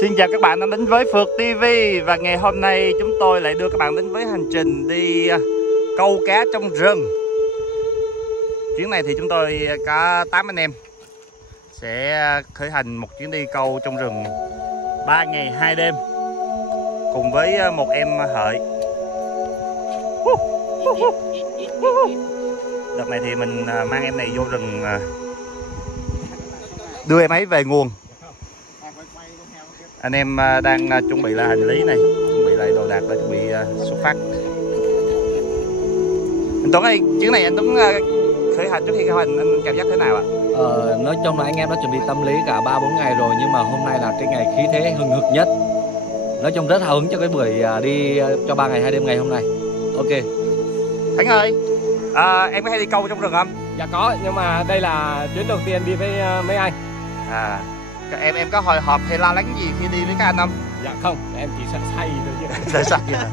Xin chào các bạn đã đến với Phượt TV. Và ngày hôm nay chúng tôi lại đưa các bạn đến với hành trình đi câu cá trong rừng. Chuyến này thì chúng tôi có 8 anh em sẽ khởi hành một chuyến đi câu trong rừng 3 ngày 2 đêm cùng với một em hợi. Đợt này thì mình mang em này vô rừng đưa em ấy về nguồn. Anh em đang chuẩn bị lại hành lý này, chuẩn bị lại đồ đạc để chuẩn bị xuất phát. Anh Tuấn ơi, chuyến này anh Tuấn khởi hành, trước khi khởi hành anh cảm giác thế nào ạ? Nói chung là anh em đã chuẩn bị tâm lý cả 3-4 ngày rồi, nhưng mà hôm nay là cái ngày khí thế hừng hực nhất. Nói chung rất hào hứng cho cái buổi đi cho 3 ngày 2 đêm ngày hôm nay. Ok. Thắng ơi, em có hay đi câu trong rừng không? Dạ có, nhưng mà đây là chuyến đầu tiên đi với mấy anh. Em có hồi hộp hay lo lắng gì khi đi với các anh không? Dạ không, em chỉ sợ say thôi chứ. Sợ say à?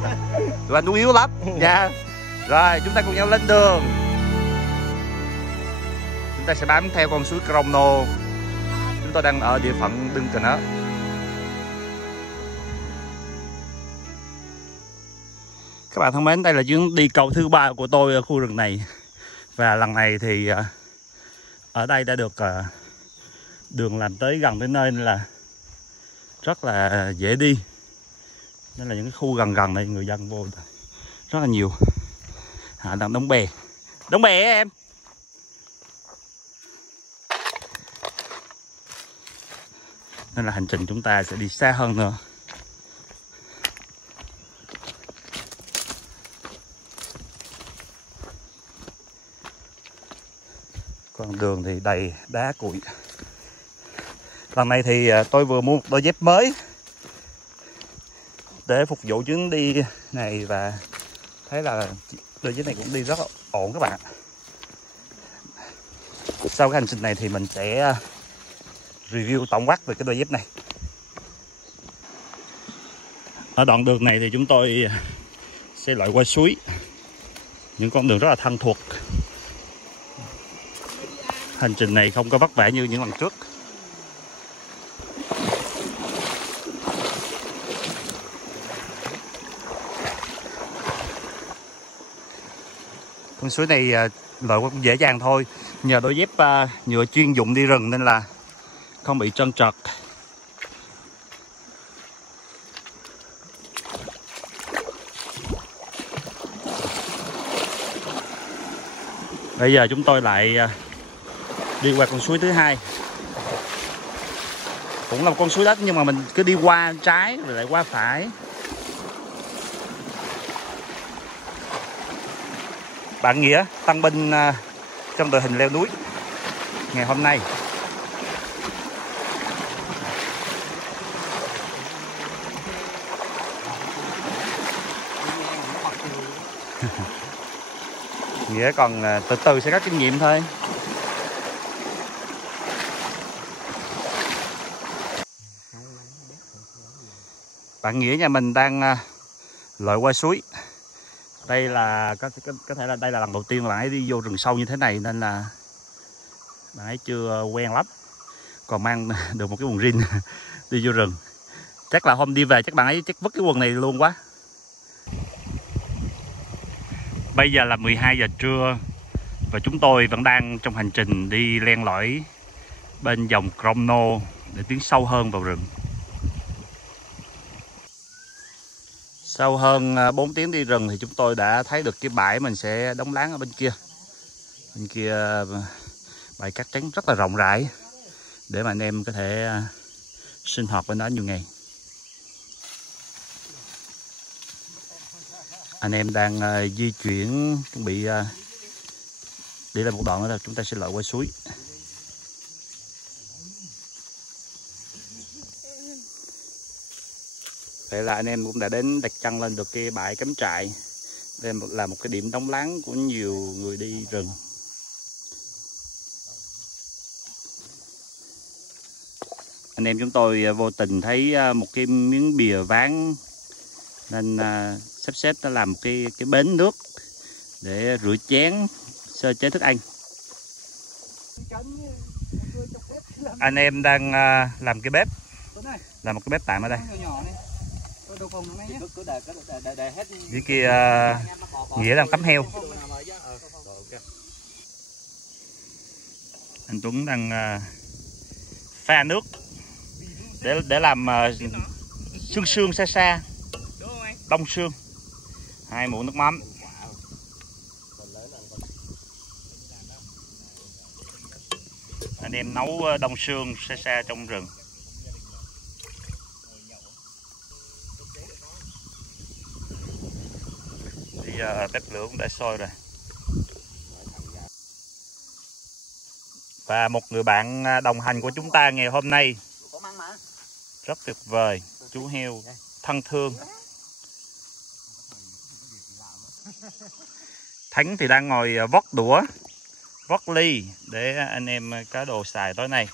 Tụi anh cũng yếu lắm nha. Rồi chúng ta cùng nhau lên đường. Chúng ta sẽ bám theo con suối Crono. Chúng tôi đang ở địa phận Duncan. Các bạn thân mến, đây là chuyến đi câu thứ 3 của tôi ở khu rừng này. Và lần này thì ở đây đã được đường làm tới gần tới nơi nên là rất là dễ đi. Nên là những cái khu gần gần này người dân vô rất là nhiều. Đang đóng bè. Đóng bè á em. Nên là hành trình chúng ta sẽ đi xa hơn nữa. Con đường thì đầy đá cuội. Lần này thì tôi vừa mua một đôi dép mới để phục vụ chuyến đi này và thấy là đôi dép này cũng đi rất là ổn các bạn. Sau cái hành trình này thì mình sẽ review tổng quát về cái đôi dép này. Ở đoạn đường này thì chúng tôi sẽ lội qua suối, những con đường rất là thân thuộc. Hành trình này không có vất vả như những lần trước. Con suối này lội cũng dễ dàng thôi. Nhờ đôi dép nhựa chuyên dụng đi rừng nên là không bị trơn trượt. Bây giờ chúng tôi lại đi qua con suối thứ hai. Cũng là một con suối đất nhưng mà mình cứ đi qua trái rồi lại qua phải. Bạn Nghĩa, tăng binh trong đội hình leo núi ngày hôm nay. Nghĩa còn từ từ sẽ có kinh nghiệm thôi. Bạn Nghĩa nhà mình đang lội qua suối. Đây là có thể là đây là lần đầu tiên bạn ấy đi vô rừng sâu như thế này nên là bạn ấy chưa quen lắm. Còn mang được một cái quần jean đi vô rừng. Chắc là hôm đi về chắc bạn ấy chắc vứt cái quần này luôn quá. Bây giờ là 12 giờ trưa và chúng tôi vẫn đang trong hành trình đi len lỏi bên dòng Crono để tiến sâu hơn vào rừng. Sau hơn 4 tiếng đi rừng thì chúng tôi đã thấy được cái bãi mình sẽ đóng láng ở bên kia. Bên kia bãi cát trắng rất là rộng rãi để mà anh em có thể sinh hoạt bên đó nhiều ngày. Anh em đang di chuyển chuẩn bị đi lên một đoạn nữa là chúng ta sẽ lội qua suối. Vậy là anh em cũng đã đến đặt chân lên được cái bãi cắm trại. Đây là một cái điểm đóng láng của nhiều người đi rừng. Anh em chúng tôi vô tình thấy một cái miếng bìa ván nên sắp xếp nó làm một cái bến nước để rửa chén, sơ chế thức ăn. anh em đang làm cái bếp, làm một cái bếp tạm ở đây. Dưới kia Nghĩa đang tắm heo. Anh Tuấn đang pha nước để làm xương xa xa, đông xương. 2 muỗng nước mắm. Anh em nấu đông xương xa xa trong rừng. Bây giờ bếp lửa cũng đã sôi rồi. Và một người bạn đồng hành của chúng ta ngày hôm nay rất tuyệt vời, chú heo thân thương. Thắng thì đang ngồi vót đũa, vót ly để anh em có đồ xài tối nay.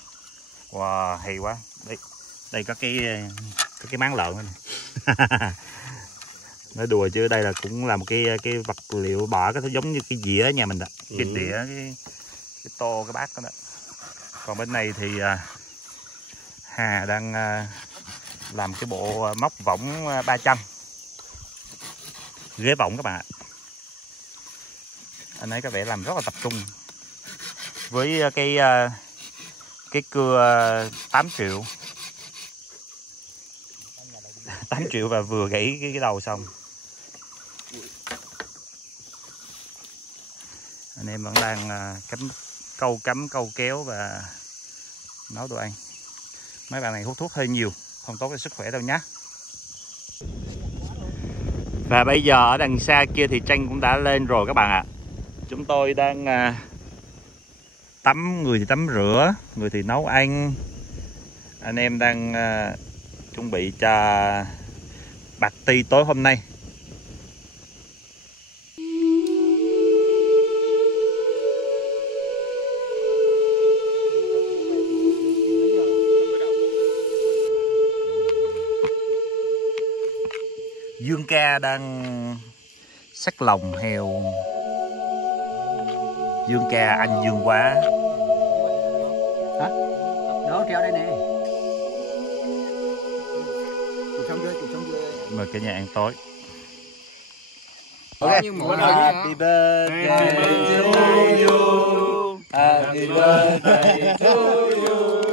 Wow, hay quá. Đây có cái máng lợn này. Nói đùa chứ đây là cũng là một cái vật liệu bỏ cái giống như cái dĩa ở nhà mình đó. Cái đĩa, cái tô, cái bát đó, đó. Còn bên này thì Hà đang làm cái bộ móc võng 3 chân, ghế võng các bạn ạ. Anh ấy có vẻ làm rất là tập trung với cái cưa 8 triệu 8 triệu và vừa gãy cái đầu xong. Anh em vẫn đang cắm câu kéo và nấu đồ ăn. Mấy bạn này hút thuốc hơi nhiều, không tốt cho sức khỏe đâu nhé. Và bây giờ ở đằng xa kia thì tranh cũng đã lên rồi các bạn ạ. Chúng tôi đang tắm, người thì tắm rửa, người thì nấu ăn. Anh em đang chuẩn bị cho party tối hôm nay. Dương ca đang xắt lòng heo. Dương ca anh Dương quá. Hả? Đó treo đây nè. Chụp xong chưa? Mời cả nhà ăn tối. Ok. Happy birthday to you. Happy birthday to you.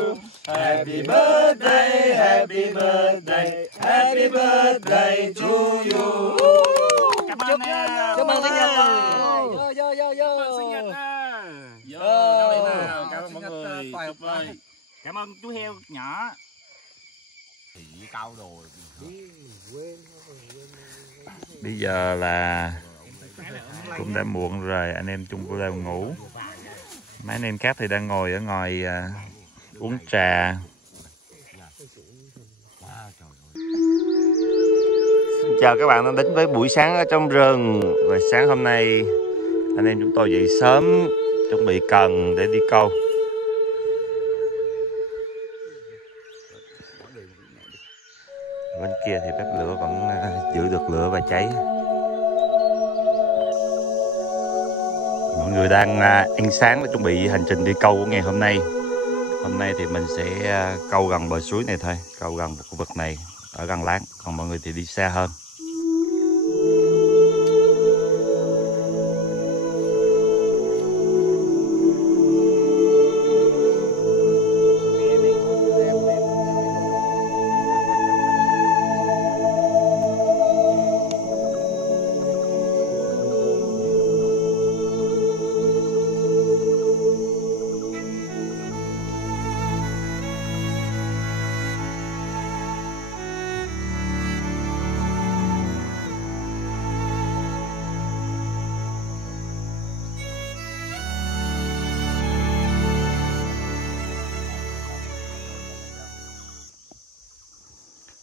Happy birthday, happy birthday, happy birthday to you. Cảm ơn nha. Chúc mừng sinh nhật. Chúc mừng sinh nhật nha. Cảm ơn mọi người. Tuyệt vời. Cảm ơn chú heo nhỏ. Bây giờ là cũng đã muộn rồi, anh em chung đều ngủ. Mấy anh em khác thì đang ngồi ở ngoài uống trà. Xin chào các bạn đang đến với buổi sáng ở trong rừng. Và sáng hôm nay anh em chúng tôi dậy sớm chuẩn bị cần để đi câu. Bên kia thì bếp lửa vẫn giữ được lửa và cháy. Mọi người đang ăn sáng để chuẩn bị hành trình đi câu của ngày hôm nay. Hôm nay thì mình sẽ câu gần bờ suối này thôi, câu gần khu vực này ở gần láng, còn mọi người thì đi xa hơn.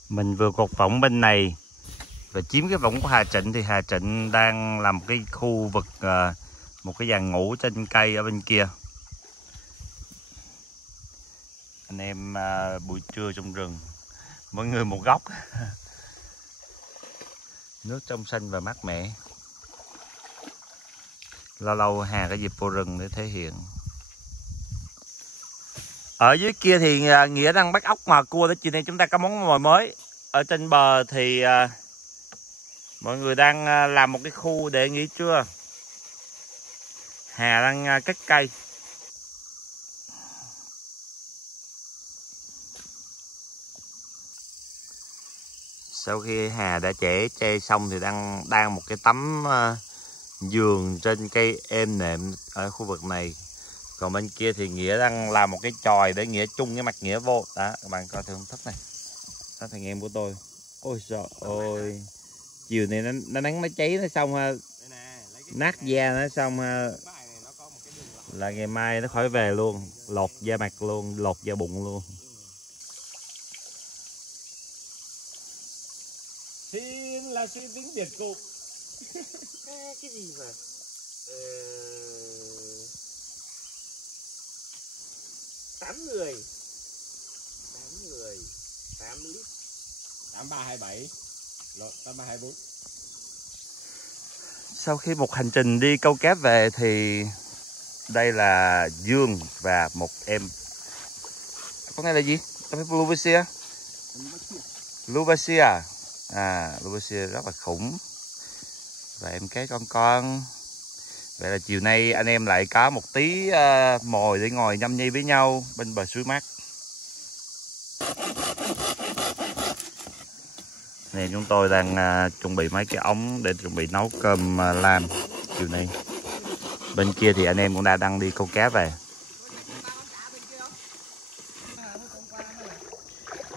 Mình vừa cột võng bên này và chiếm cái võng của Hà Trịnh, thì Hà Trịnh đang làm cái khu vực một cái giàn ngủ trên cây ở bên kia. Anh em buổi trưa trong rừng, mỗi người một góc. Nước trong xanh và mát mẻ. Lâu lâu Hà có dịp vô rừng để thể hiện. Ở dưới kia thì Nghĩa đang bắt ốc mà cua, để chiều nay chúng ta có món mồi mới. Ở trên bờ thì mọi người đang làm một cái khu để nghỉ trưa. Hà đang cắt cây. Sau khi Hà đã chẻ tre xong thì đang một cái tấm giường trên cây êm nệm ở khu vực này. Còn bên kia thì Nghĩa đang làm một cái chòi để Nghĩa chung cái mặt Nghĩa vô. Đó, các bạn coi thử thất này. Đó thằng em của tôi. Ôi trời ơi. Chiều này nó nắng nó cháy nó xong ha. Nát da nó xong ha. Là ngày mai nó khỏi về luôn. Lột da mặt luôn, lột da bụng luôn. Xin là xin tiếng Việt cụ. Cái gì mà 8 người 8 lít 8327 8324. Sau khi một hành trình đi câu cá về thì đây là Dương và một em. Con này là gì? Tao biết Lubacia. Lubacia. Lubacia rất là khủng. Và em cái con. Vậy là chiều nay anh em lại có một tí mồi để ngồi nhâm nhi với nhau bên bờ suối mát. Nè, chúng tôi đang chuẩn bị mấy cái ống để chuẩn bị nấu cơm lam chiều nay. Bên kia thì anh em cũng đang đi câu cá về.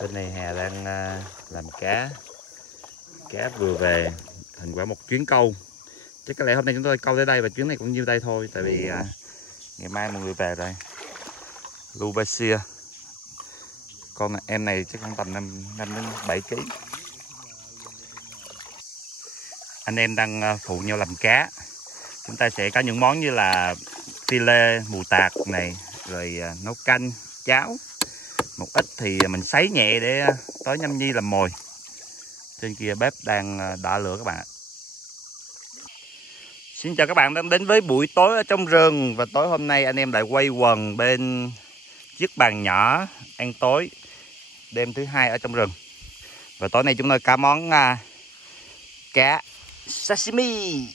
Bên này Hà đang làm cá vừa về, thành quả một chuyến câu. Chắc có lẽ hôm nay chúng tôi câu tới đây và chuyến này cũng nhiêu đây thôi, tại vì ngày mai mọi người về rồi. Lubacia, con em này chắc khoảng tầm 5 đến 7 kg. Anh em đang phụ nhau làm cá. Chúng ta sẽ có những món như là phi lê mù tạt này, rồi nấu canh, cháo. Một ít thì mình sấy nhẹ để tối nhâm nhi làm mồi. Trên kia bếp đang đỏ lửa các bạn ạ. Xin chào các bạn đang đến với buổi tối ở trong rừng. Và tối hôm nay anh em lại quay quần bên chiếc bàn nhỏ ăn tối đêm thứ hai ở trong rừng. Và tối nay chúng tôi có món cá sashimi.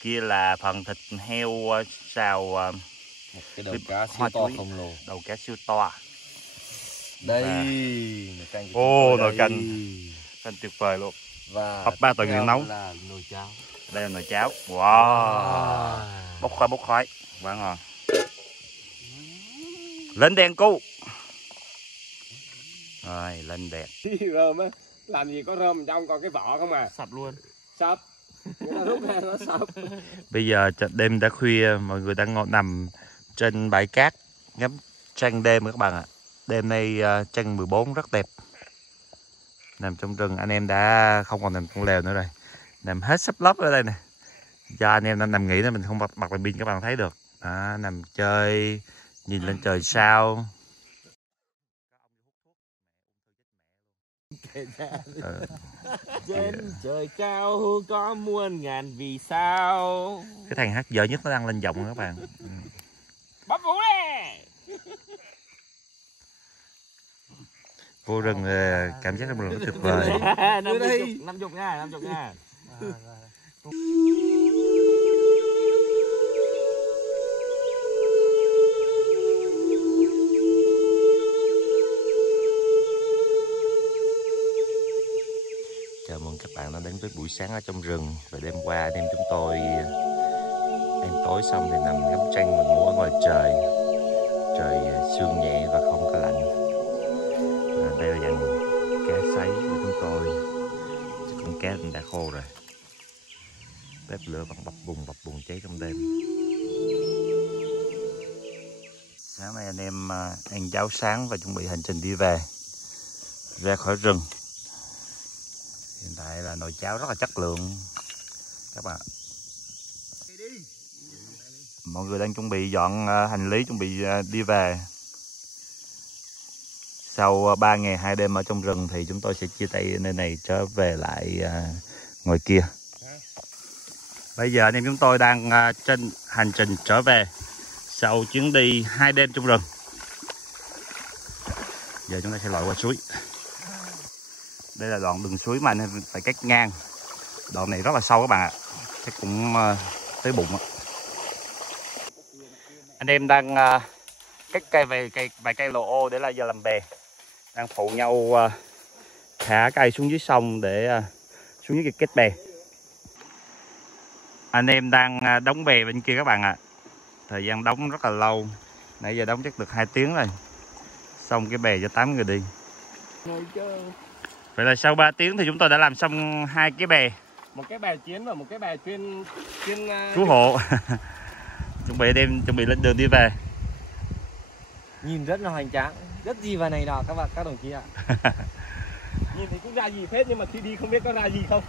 Kia là phần thịt heo xào cái đầu cá siêu to khổng lồ. Đầu cá siêu to. Đây, nồi canh tuyệt vời luôn. Và Ốc ba tội nguyện nấu. Là nồi cháo. Đây là nồi cháo. Wow. Bốc khói. Quá ngon. Lên đèn cu. Rồi, lên đèn. Rơm á, làm gì có rơm trong còn cái vỏ không à? Sập luôn. Sập. Nó rút ra nó sập. Bây giờ đêm đã khuya, mọi người đang nằm trên bãi cát ngắm trăng đêm các bạn ạ. Đêm nay trăng 14 rất đẹp. Nằm trong rừng anh em đã không còn nằm trong lều nữa rồi. Nằm hết sắp lấp ở đây nè. Do anh em nằm nghỉ nên mình không bật đèn pin các bạn thấy được. Đó, nằm chơi, nhìn lên trời sao. Trên trời cao có muôn ngàn vì sao. Cái thằng hát dở nhất nó đang lên giọng các bạn. Bấm vũ nè. Vô rừng cảm giác trong rừng rất tuyệt vời. 50 nha. Chào mừng các bạn đã đến với buổi sáng ở trong rừng. Và đêm qua anh em chúng tôi ăn tối xong thì nằm ngắm trăng và ngủ ở ngoài trời. Trời sương nhẹ và không có lạnh. Đây là dàn cá sấy của chúng tôi. Con cá đã khô rồi. Bếp lửa vẫn bập bùng cháy trong đêm. Sáng nay anh em ăn cháo sáng và chuẩn bị hành trình đi về ra khỏi rừng. Hiện tại là nồi cháo rất là chất lượng các bạn. Mọi người đang chuẩn bị dọn hành lý, chuẩn bị đi về. Sau 3 ngày 2 đêm ở trong rừng thì chúng tôi sẽ chia tay nơi này trở về lại ngoài kia. Bây giờ anh em chúng tôi đang trên hành trình trở về sau chuyến đi 2 đêm trong rừng. Giờ chúng ta sẽ lội qua suối. Đây là đoạn đường suối mà nên phải cắt ngang. Đoạn này rất là sâu các bạn ạ. Chắc cũng tới bụng. Anh em đang cắt vài cây lồ ô để là giờ làm bè. Đang phụ nhau thả cây xuống dưới sông để xuống dưới kết bè. Anh em đang đóng bè bên kia các bạn ạ. Thời gian đóng rất là lâu. Nãy giờ đóng chắc được 2 tiếng rồi. Xong cái bè cho 8 người đi. Vậy là sau 3 tiếng thì chúng tôi đã làm xong 2 cái bè. Một cái bè chiến và một cái bè chuyên cứu hộ. chuẩn bị lên đường đi về. nhìn rất là hoành tráng, rất gì vào này nọ các đồng chí ạ. Nhìn thì cũng ra gì phết nhưng mà khi đi không biết có ra gì không.